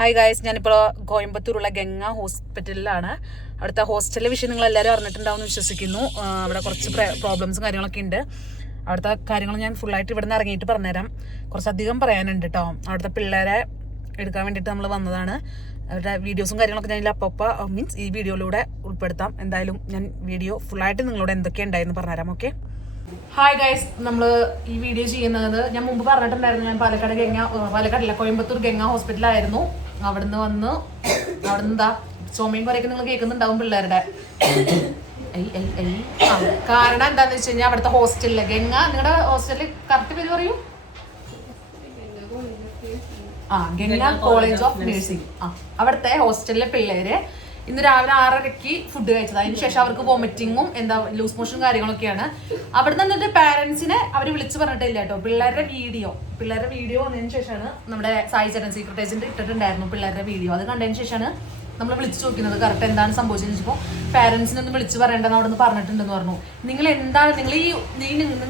Hi guys, ഞാനിപ്പോൾ കോയമ്പത്തൂരുള്ള ഗംഗ ഹോസ്പിറ്റലിലാണ്. അവിടുത്തെ ഹോസ്റ്റലിലെ വിഷയം നിങ്ങൾ എല്ലാവരും അറിഞ്ഞിട്ടുണ്ടാവും എന്ന് വിശ്വസിക്കുന്നു. അവിടെ കുറച്ച് പ്രോബ്ലംസും കാര്യങ്ങളൊക്കെ ഉണ്ട്. അവിടുത്തെ കാര്യങ്ങൾ ഞാൻ ഫുള്ളായിട്ട് ഇവിടെ നിന്ന് ഇറങ്ങിയിട്ട് പറഞ്ഞുതരാം. കുറച്ചധികം പറയാനുണ്ട് കേട്ടോ. അവിടുത്തെ പിള്ളേരെ എടുക്കാൻ വേണ്ടിയിട്ട് നമ്മൾ വന്നതാണ്. അവരുടെ വീഡിയോസും കാര്യങ്ങളൊക്കെ ഞാൻ മീൻസ് ഈ വീഡിയോയിലൂടെ ഉൾപ്പെടുത്താം. എന്തായാലും ഞാൻ വീഡിയോ ഫുള്ളായിട്ട് നിങ്ങളോട് എന്തൊക്കെയാണ് ഉണ്ടായെന്ന് പറഞ്ഞുതരാം. ഓക്കെ. ഹായ് ഗൈസ്, നമ്മൾ ഈ വീഡിയോ ചെയ്യുന്നത് ഞാൻ മുമ്പ് പറഞ്ഞിട്ടുണ്ടായിരുന്നു. ഞാൻ പാലക്കാടല്ല കോയമ്പത്തൂർ ഗംഗ ഹോസ്പിറ്റലായിരുന്നു. അവിടുന്ന് വന്ന് എന്താ ചുമയും കുറേയൊക്കെ നിങ്ങൾ കേൾക്കുന്നുണ്ടാവും പിള്ളേരുടെ. കാരണം എന്താന്ന് വെച്ച് കഴിഞ്ഞാൽ അവിടുത്തെ ഹോസ്റ്റലില് ഗംഗ, നിങ്ങളുടെ ഹോസ്റ്റലിൽ കറക്റ്റ് പേര് പറയൂ. Ganga college of nursing. അവിടുത്തെ ഹോസ്റ്റലിലെ പിള്ളേര് ഇന്ന് രാവിലെ 6:30 ഫുഡ് കഴിച്ചത്. അതിനുശേഷം അവർക്ക് വോമിറ്റിങ്ങും ലൂസ് മോഷനും കാര്യങ്ങളൊക്കെയാണ്. അവിടെ നിന്നിട്ട് പാരന്റ്സിനെ അവർ വിളിച്ചു പറഞ്ഞിട്ടില്ല കേട്ടോ. പിള്ളേരുടെ വീഡിയോ വന്നതിന് ശേഷമാണ് നമ്മുടെ സായി ചരൺ സീക്രട്ട് ഏജന്റ് ഇട്ടിട്ടുണ്ടായിരുന്നു പിള്ളേരുടെ വീഡിയോ. അത് കണ്ടതിന് ശേഷമാണ് നമ്മൾ വിളിച്ചു നോക്കുന്നത് കറക്റ്റ് എന്താണ് സംഭവിച്ചതെന്ന് വെച്ചപ്പോൾ പാരന്റ്സിനൊന്നും വിളിച്ചു പറയേണ്ടെന്ന് അവിടെ നിന്ന് പറഞ്ഞിട്ടുണ്ടെന്ന് പറഞ്ഞു. നിങ്ങൾ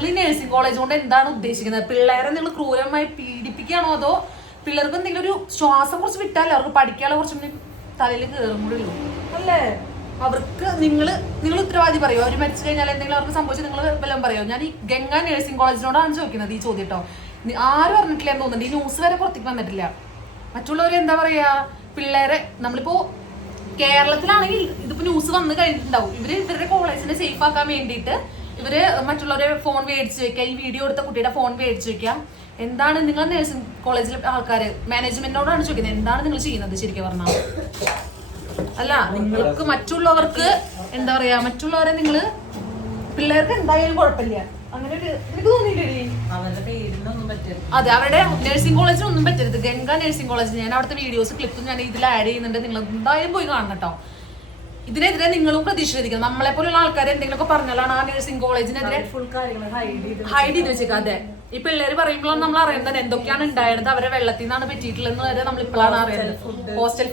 ഈ നഴ്സിംഗ് കോളേജ് കൊണ്ട് എന്താണ് ഉദ്ദേശിക്കുന്നത്? പിള്ളേരെ നിങ്ങൾ ക്രൂരമായി പീഡിപ്പിക്കുകയാണോ, അതോ പിള്ളേർക്ക് എന്തെങ്കിലും ഒരു ശ്വാസം കുറച്ച് വിട്ടാലേ അവർക്ക് പഠിക്കാനുള്ള കുറച്ചും തലയിൽ കയറും കൂടെ ഉള്ളൂ അല്ലേ? അവർക്ക് നിങ്ങൾ ഉത്തരവാദി പറയോ? അവർ മരിച്ചു കഴിഞ്ഞാൽ എന്തെങ്കിലും അവർക്ക് സംഭവിച്ചാൽ നിങ്ങൾ വല്ലതും പറയോ? ഞാൻ ഈ ഗംഗ നഴ്സിംഗ് കോളേജിനോടാണ് ചോദിക്കുന്നത് ഈ ചോദ്യം കേട്ടോ. ആരും പറഞ്ഞിട്ടില്ല എന്ന് തോന്നുന്നുണ്ട്. ഈ ന്യൂസ് വരെ പുറത്തേക്ക് വന്നിട്ടില്ല. മറ്റുള്ളവർ എന്താ പറയാ, പിള്ളേരെ നമ്മളിപ്പോ കേരളത്തിലാണെങ്കിൽ ഇതിപ്പോ ന്യൂസ് വന്ന് കഴിഞ്ഞിട്ടുണ്ടാവും. ഇവരുടെ കോളേജിനെ സേഫ് ആക്കാൻ വേണ്ടിയിട്ട് ഇവര് മറ്റുള്ളവരെ ഫോൺ മേടിച്ച് വെക്കുക, ഈ വീഡിയോ എടുത്ത കുട്ടിയുടെ ഫോൺ മേടിച്ച് വെക്കാം. എന്താണ് നിങ്ങൾ നഴ്സിംഗ് കോളേജിലെ ആൾക്കാര് മാനേജ്മെന്റിനോടാണ് ചോദിക്കുന്നത്, എന്താണ് നിങ്ങൾ ചെയ്യുന്നത് ശരിക്കും പറഞ്ഞാൽ? അല്ല, നിങ്ങൾക്ക് മറ്റുള്ളവർക്ക് എന്താ പറയാ, മറ്റുള്ളവരെ നിങ്ങള് പിള്ളേർക്ക് എന്തായാലും കുഴപ്പമില്ല അങ്ങനെ ഒരു എനിക്ക് തോന്നിയില്ലേ? അതെ, അവരുടെ നഴ്സിംഗ് കോളേജിനൊന്നും പറ്റരുത്. ഗംഗ നഴ്സിംഗ് കോളേജിൽ ഞാൻ അവിടുത്തെ വീഡിയോസ് ക്ലിപ്പും ഞാൻ ഇതിൽ ആഡ് ചെയ്യുന്നുണ്ട്. നിങ്ങൾ എന്തായാലും പോയി കാണണം കേട്ടോ. ഇതിനെതിരെ നിങ്ങളും പ്രതിഷേധിക്കണം. നമ്മളെ പോലുള്ള ആൾക്കാർ എന്തെങ്കിലുമൊക്കെ പറഞ്ഞാലാണ് ആ നഴ്സിംഗ് കോളേജിനെതിരെ ഹൈഡ് ചെയ്ത് വെച്ചേക്കാം. അതെ, ഈ പിള്ളേര് പറയുമ്പോഴാണ് നമ്മൾ അറിയുന്നത് എന്തൊക്കെയാണ് ഉണ്ടായത്. അവരെ വെള്ളത്തിൽ നിന്നാണ് പറ്റിയിട്ടുള്ളതെന്ന് വരെ നമ്മൾ ഇപ്പോഴാണ് അറിയുന്നത്. ഹോസ്റ്റൽ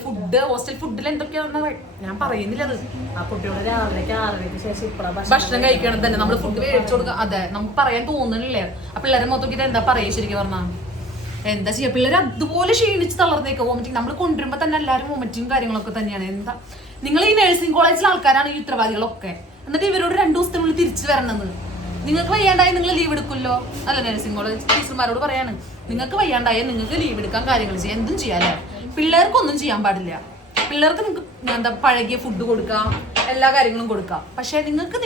ഫുഡിൽ എന്തൊക്കെയാണെന്ന് ഞാൻ പറയുന്നില്ല. അത് ആ കുട്ടിയോട് രാവിലെ 6:30 ശേഷം ഭക്ഷണം കഴിക്കണം തന്നെ നമ്മൾ ഫുഡ് മേടിച്ചു കൊടുക്കുക. അതെ, നമുക്ക് പറയാൻ തോന്നുന്നില്ലേ? ആ പിള്ളേരെ മൊത്തം എന്താ പറയാ ശരിക്കും പറഞ്ഞാ? എന്താ ചെയ്യാ, പിള്ളേർ അതുപോലെ ക്ഷീണിച്ച് തളർന്നേക്ക് വോമിറ്റിങ്. നമ്മൾ കൊണ്ടുവരുമ്പോ തന്നെ എല്ലാവരും വോമിറ്റിങ് കാര്യങ്ങളൊക്കെ തന്നെയാണ്. എന്താ നിങ്ങൾ ഈ നഴ്സിംഗ് കോളേജിലെ ആൾക്കാരാണ് ഈ ഉത്തരവാദികളൊക്കെ. എന്നിട്ട് ഇവരോട് 2 ദിവസത്തിനുള്ളിൽ തിരിച്ചു വരണമെന്ന്. നിങ്ങൾക്ക് വയ്യാണ്ടായി നിങ്ങൾ ലീവ് എടുക്കുമല്ലോ അല്ല? നഴ്സിംഗ് കോളേജ് ടീച്ചർമാരോട് പറയാണ്, നിങ്ങൾക്ക് വയ്യാണ്ടായ നിങ്ങൾക്ക് ലീവ് എടുക്കാൻ, കാര്യങ്ങൾ ചെയ്യാം, എന്തും ചെയ്യാല്ലേ. പിള്ളേർക്കൊന്നും ചെയ്യാൻ പാടില്ല. പിള്ളേർക്ക് നിങ്ങൾക്ക് എന്താ പഴകിയ ഫുഡ് കൊടുക്കാം, എല്ലാ കാര്യങ്ങളും കൊടുക്കാം. പക്ഷെ നിങ്ങൾക്ക്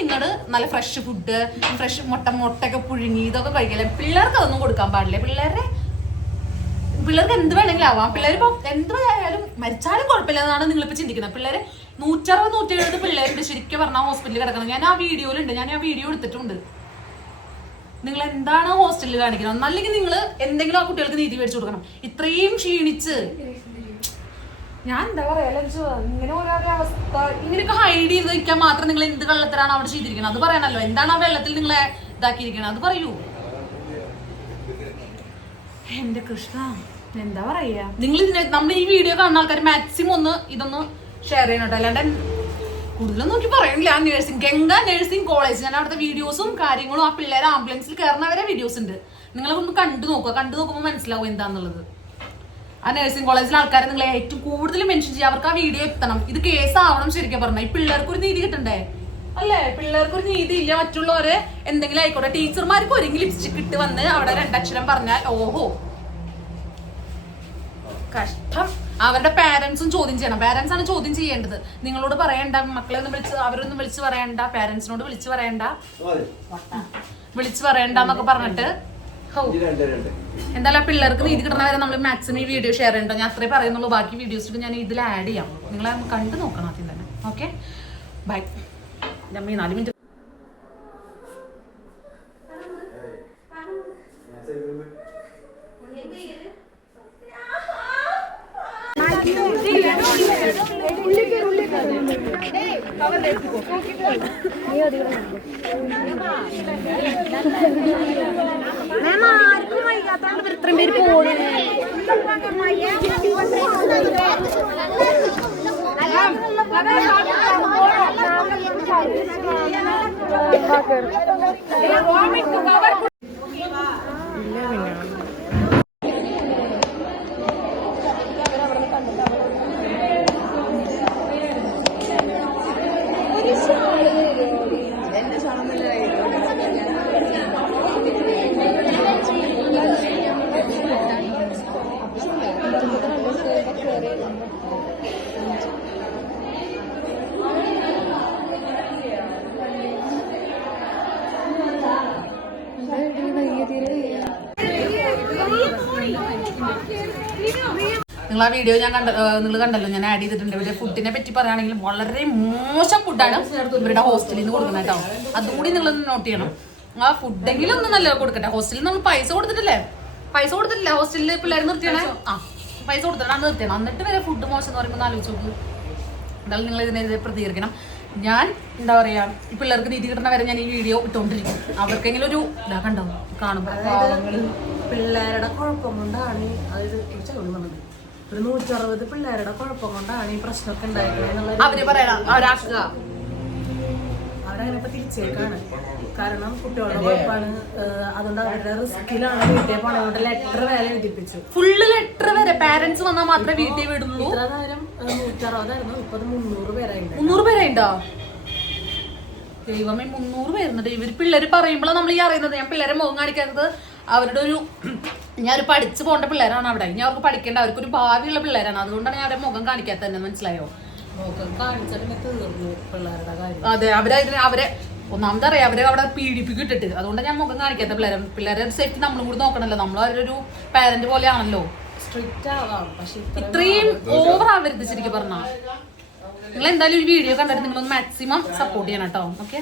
നല്ല ഫ്രഷ് ഫുഡ്, ഫ്രഷ് മുട്ടയൊക്കെ പുഴുങ്ങി ഇതൊക്കെ കഴിക്കല്ലേ. പിള്ളേർക്ക് അതൊന്നും കൊടുക്കാൻ പാടില്ല. പിള്ളേർക്ക് എന്ത് വേണമെങ്കിലും ആവാം. പിള്ളേരിപ്പോ എന്തായാലും മരിച്ചാലും കുഴപ്പമില്ല എന്നാണ് നിങ്ങളിപ്പോ ചിന്തിക്കുന്നത്. പിള്ളേര് 160-170 പിള്ളേരുണ്ട് ശരിക്കും പറഞ്ഞാൽ ഹോസ്പിറ്റലിൽ കിടക്കണം. ഞാൻ ആ വീഡിയോയിലുണ്ട്, ഞാൻ ആ വീഡിയോ എടുത്തിട്ടുണ്ട്. നിങ്ങൾ എന്താണ് ഹോസ്റ്റലിൽ കാണിക്കണം? അല്ലെങ്കിൽ നിങ്ങൾ എന്തെങ്കിലും ആ കുട്ടികൾക്ക് നീതി മേടിച്ചു കൊടുക്കണം. ഇത്രയും ക്ഷീണിച്ച് ഞാൻ എന്താ പറയാ, ഇങ്ങനെ ഓരോ അവസ്ഥ ഇങ്ങനെയൊക്കെ ഹൈഡ് ചെയ്ത് നിൽക്കാൻ മാത്രം നിങ്ങൾ എന്ത് കള്ളത്തരാണ് അവിടെ ചെയ്തിരിക്കുന്നത്? അത് പറയാനല്ലോ. എന്താണ് ആ വെള്ളത്തിൽ നിങ്ങളെ ഇതാക്കിയിരിക്കണം അത് പറയൂ. എന്റെ കൃഷ്ണ, എന്താ പറയാ, നമ്മൾ ഈ വീഡിയോ കാണുന്ന ആൾക്കാർ മാക്സിമം ഇതൊന്ന് ഷെയർ ചെയ്യണം കേട്ടോ. അല്ലാണ്ട് കൂടുതലൊന്നും നോക്കി പറയുന്നില്ല. ഗംഗ നഴ്സിംഗ് കോളേജ്, ഞാൻ അവിടുത്തെ വീഡിയോസും കാര്യങ്ങളും, ആ പിള്ളേരെ ആംബുലൻസിൽ കയറുന്നവരെ വീഡിയോസ് ഉണ്ട്. നിങ്ങളൊന്ന് കണ്ടു നോക്കുമ്പോൾ മനസ്സിലാവും എന്താന്നുള്ളത്. ആ നഴ്സിംഗ് കോളേജിലെ ആൾക്കാരെ നിങ്ങൾ ഏറ്റവും കൂടുതൽ മെൻഷൻ ചെയ്യുക. അവർക്ക് ആ വീഡിയോ എത്തണം. ഇത് കേസാവണം ശരിക്കും പറഞ്ഞാൽ. ഈ പിള്ളേർക്ക് ഒരു നീതി കിട്ടണ്ടേ അല്ലേ? പിള്ളേർക്ക് ഒരു നീതി ഇല്ല. മറ്റുള്ളവര് എന്തെങ്കിലും ആയിക്കോട്ടെ. ടീച്ചർമാർക്ക് ഒരുങ്ങി ലിപ്സ്റ്റിക് ഇട്ട് വന്ന് അവിടെ 2 അക്ഷരം പറഞ്ഞാൽ ഓഹോ കഷ്ടം. അവരുടെ പാരന്റ്സും ചോദ്യം ചെയ്യണം. പാരന്റ്സ് ആണ് ചോദ്യം ചെയ്യേണ്ടത്. നിങ്ങളോട് പറയണ്ട, മക്കളെ അവരൊന്നും വിളിച്ച് പറയണ്ട, പാരന്റ്സിനോട് വിളിച്ച് പറയണ്ട എന്നൊക്കെ പറഞ്ഞിട്ട് എന്തായാലും പിള്ളേർക്ക് നീതി കിട്ടണ വരെ നമ്മൾ മാക്സിമം ഈ വീഡിയോ ഷെയർ ചെയ്യണ്ടോ. ഞാൻ അത്രേ പറയുന്നുള്ളൂ. ബാക്കി വീഡിയോസിൽ ഞാൻ ഇതിൽ ആഡ് ചെയ്യാം. നിങ്ങളെ കണ്ടു നോക്കണം ആദ്യം തന്നെ. Okay, by. 4 മിനിറ്റ് ആർക്കും വൈകാത്തോണ്ട് ഇത്രയും പേര് പോണേ. ഇല്ല പിന്നെ നിങ്ങൾ ആ വീഡിയോ ഞാൻ നിങ്ങൾ കണ്ടല്ലോ, ഞാൻ ആഡ് ചെയ്തിട്ടുണ്ട്. ഇവരുടെ ഫുഡിനെ പറ്റി പറയുകയാണെങ്കിൽ വളരെ മോശം ഫുഡാണ് ഇവരുടെ ഹോസ്റ്റലിൽ നിന്ന് കൊടുക്കുന്നത് കേട്ടോ. അതും കൂടി നിങ്ങൾ നോട്ട് ചെയ്യണം. ആ ഫുഡെങ്കിലും ഒന്ന് നല്ല കൊടുക്കട്ടെ. ഹോസ്റ്റലിൽ നമ്മൾ പൈസ കൊടുത്തിട്ടില്ല ഹോസ്റ്റലിൽ പിള്ളേർ നിർത്തിയാണേ. ആ പൈസ കൊടുത്തിട്ടാണ് നിർത്തിയാണ്. എന്നിട്ട് വരെ ഫുഡ് മോശം എന്ന് പറയുമ്പോൾ ആലോചിച്ച് നോക്ക്. എന്തായാലും നിങ്ങൾ ഇതിനെതിരെ പ്രതികരിക്കണം. ഞാൻ എന്താ പറയാ, ഈ പിള്ളേർക്ക് നീതി കിട്ടണ വരെ ഞാൻ ഈ വീഡിയോ ഇട്ടുകൊണ്ടിരിക്കും. അവർക്കെങ്കിലും ഒരു ഇതാ കണ്ടോ കാണുമ്പോൾ പിള്ളേരുടെ കുഴപ്പം കൊണ്ടാണ്, അതായത് ഒരു 160 പിള്ളേരുടെ കുഴപ്പം കൊണ്ടാണ് ഈ പ്രശ്നമൊക്കെ ഉണ്ടായിട്ടുള്ളത്. അവര് പറയണം അവരാക്കുക. അവരങ്ങനെ ഇപ്പൊ തിരിച്ചേക്കാണ്. കാരണം കുട്ടികളുടെ കുഴപ്പമാണ്. അതുകൊണ്ട് അവരുടെ റിസ്കിലാണ് വീട്ടിൽ പോണോണ്ട് ലെറ്റർ വരെ എഴുതിപ്പിച്ചു. ഫുള്ള് ലെറ്റർ വരെ പാരന്റ്സ് വന്നാൽ മാത്രമേ വീട്ടിൽ വിടുള്ളൂ. ഇത്ര നേരം 160 ഇപ്പൊ 300 പേരായിട്ടുണ്ട്. 300 പേരായിണ്ടോ? ദൈവമേ, 300 പേരുന്നുണ്ട്. ഇവര് പിള്ളേര് പറയുമ്പോഴാണ് നമ്മൾ ഈ അറിയുന്നത്. ഞാൻ പിള്ളേരെ മുഖം കാണിക്കാത്തത് അവരുടെ ഒരു ഞാൻ ഒരു പഠിച്ചു പോകേണ്ട പിള്ളേരാണ് അവിടെ. ഇനി അവർക്ക് പഠിക്കേണ്ട, അവർക്കൊരു ഭാവിയുള്ള പിള്ളേരാണ്. അതുകൊണ്ടാണ് ഞാൻ അവരുടെ മുഖം കാണിക്കാത്തത് തന്നെ. മനസ്സിലായോ? അതെ, അവരെ ഒന്നാമത് അറിയാം, അവരെ അവിടെ പീഡിപ്പിക്കിട്ടിട്ട്. അതുകൊണ്ട് ഞാൻ മുഖം കാണിക്കാത്ത പിള്ളേരെ സേഫ്റ്റി നമ്മളും കൂടി നോക്കണല്ലോ. നമ്മൾ അവരൊരു പാരന്റ് പോലെയാണല്ലോ. ഇത്രയും ഓവർ ആവരുത് ശരിക്കും പറഞ്ഞാൽ. നിങ്ങൾ എന്തായാലും ഒരു വീഡിയോ കണ്ടിട്ട് നിങ്ങളൊന്ന് മാക്സിമം സപ്പോർട്ട് ചെയ്യണം കേട്ടോ. ഓക്കെ.